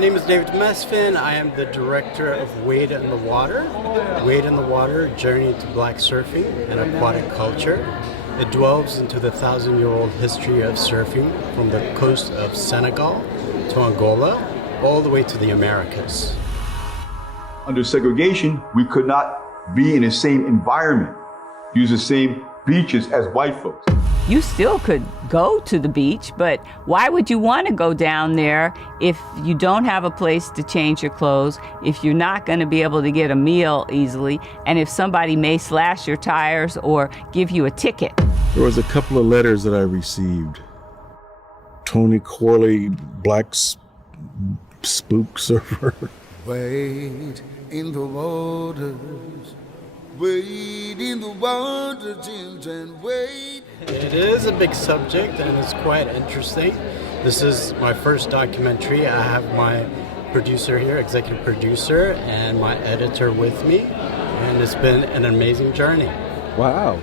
name is David Mesfin. I am the director of Wade in the Water. Wade in the Water, Journey to Black Surfing and Aquatic Culture. It delves into the 1,000-year-old history of surfing from the coast of Senegal to Angola, all the way to the Americas. Under segregation, we could not be in the same environment, use the same beaches as white folks. You still could go to the beach, but why would you want to go down there if you don't have a place to change your clothes, if you're not going to be able to get a meal easily, and if somebody may slash your tires or give you a ticket? There was a couple of letters that I received. Tony Corley, black spook surfer. Wade in the waters, wade in the water, children, wade. It is a big subject and it's quite interesting. This is my first documentary. I have my producer here, executive producer, and my editor with me, and it's been an amazing journey. Wow.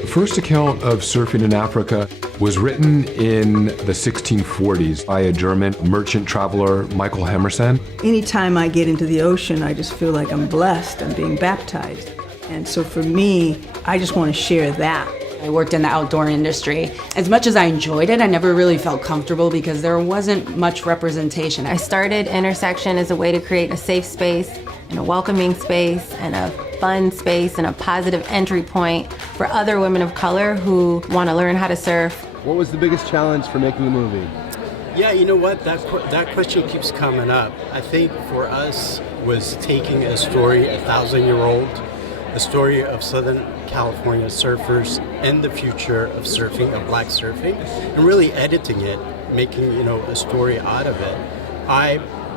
The first account of surfing in Africa was written in the 1640s by a German merchant traveler, Micheal Hammersen. Anytime I get into the ocean, I just feel like I'm blessed. I'm being baptized. And so for me, I just want to share that. I worked in the outdoor industry. As much as I enjoyed it, I never really felt comfortable because there wasn't much representation. I started Intersection as a way to create a safe space and a welcoming space and a fun space and a positive entry point for other women of color who want to learn how to surf. What was the biggest challenge for making the movie? Yeah, you know what? That question keeps coming up. I think for us was taking a story, 1,000-year-old, a story of Southern California surfers and the future of surfing, of black surfing, and really editing it, making a story out of it.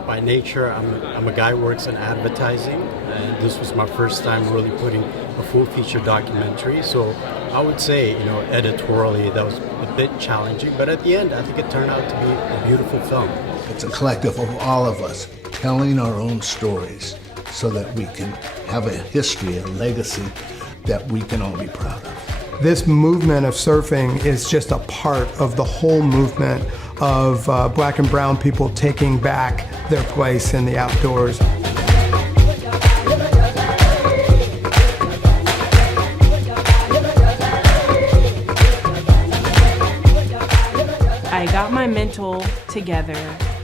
By nature, I'm a guy who works in advertising, and this was my first time really putting a full feature documentary. So I would say, editorially, that was a bit challenging, but at the end, I think it turned out to be a beautiful film. It's a collective of all of us telling our own stories so that we can have a history, a legacy that we can all be proud of. This movement of surfing is just a part of the whole movement of black and brown people taking back their place in the outdoors. I got my mental together.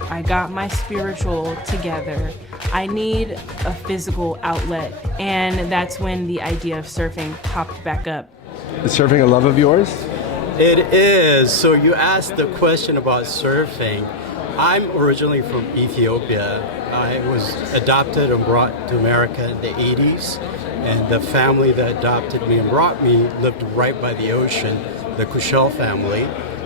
I got my spiritual together. I need a physical outlet, and that's when the idea of surfing popped back up. Is surfing a love of yours? It is. So you asked the question about surfing. I'm originally from Ethiopia. I was adopted and brought to America in the 80s, and the family that adopted me and brought me lived right by the ocean, the Micheal family,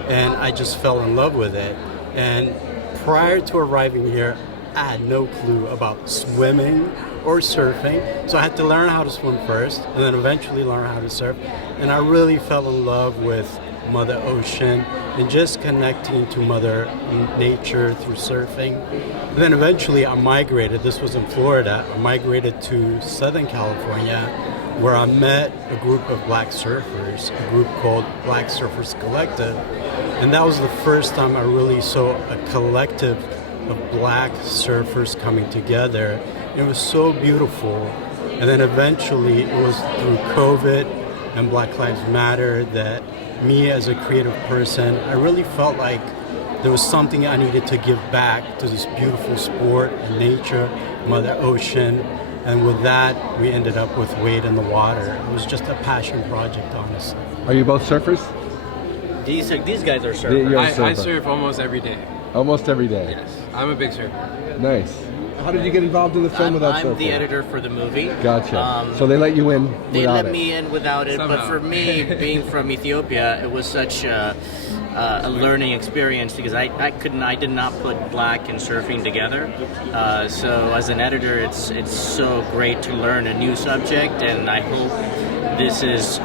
and I just fell in love with it. And prior to arriving here, I had no clue about swimming or surfing, so I had to learn how to swim first, and then eventually learn how to surf. And I really fell in love with Mother Ocean and just connecting to Mother Nature through surfing. And then eventually I migrated, this was in Florida, I migrated to Southern California, where I met a group of black surfers, a group called Black Surfers Collective. And that was the first time I really saw a collective of black surfers coming together. It was so beautiful. And then eventually it was through COVID and Black Lives Matter that me as a creative person, I really felt like there was something I needed to give back to this beautiful sport and nature, Mother Ocean. And with that, we ended up with Wade in the Water. It was just a passion project, honestly. Are you both surfers? These guys are surfers. I surf almost every day. Almost every day? Yes. I'm a big surfer. Nice. How did you get involved in the film without surfing? I'm the editor for the movie. Gotcha. So they let you in without it? They let me in without it, somehow. But for me, being from Ethiopia, it was such a learning experience because I did not put black and surfing together. So as an editor, it's so great to learn a new subject, and I hope this is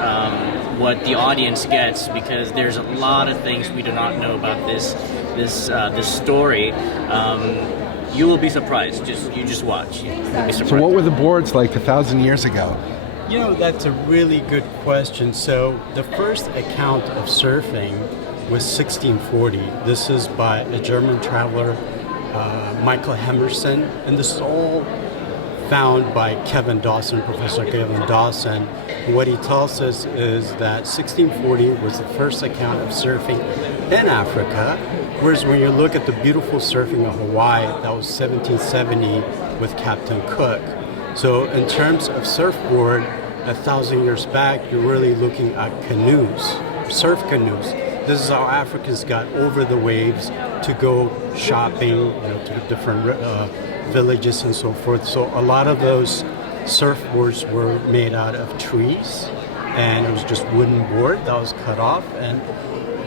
what the audience gets, because there's a lot of things we do not know about this story. You will be surprised. You just watch. So what were the boards like 1,000 years ago? You know, that's a really good question. So the first account of surfing was 1640. This is by a German traveler, Micheal, and this is all found by Kevin Dawson, Professor Kevin Dawson. And what he tells us is that 1640 was the first account of surfing in Africa, whereas when you look at the beautiful surfing of Hawaii, that was 1770 with Captain Cook. So in terms of surfboard, 1,000 years back, you're really looking at canoes, surf canoes. This is how Africans got over the waves to go shopping, to different villages and so forth. So a lot of those surfboards were made out of trees, and it was just wooden board that was cut off. And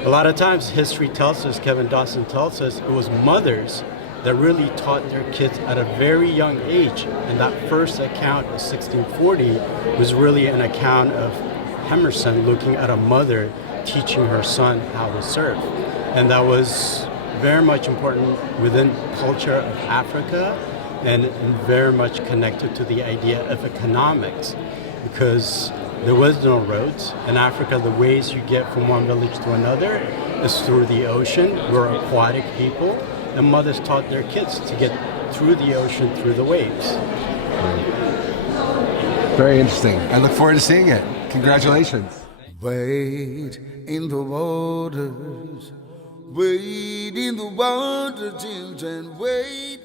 a lot of times history tells us, Kevin Dawson tells us, it was mothers that really taught their kids at a very young age. And that first account of 1640 was really an account of Emerson looking at a mother teaching her son how to surf. And that was very much important within culture of Africa and very much connected to the idea of economics, because there was no roads. In Africa, the ways you get from one village to another is through the ocean. We're aquatic people, and mothers taught their kids to get through the ocean, through the waves. Very interesting. I look forward to seeing it. Congratulations. Wait in the waters, wait in the water, children, wait.